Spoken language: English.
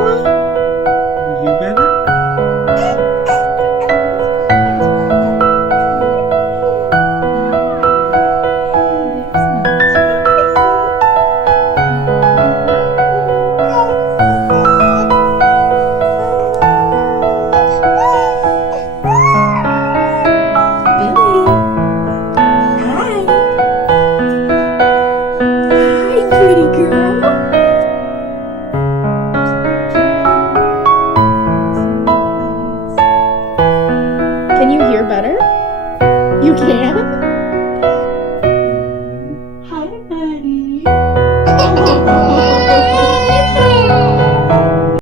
Bella? You hear better? Billy. Hi. Hi, pretty girl. Can you hear better? You can?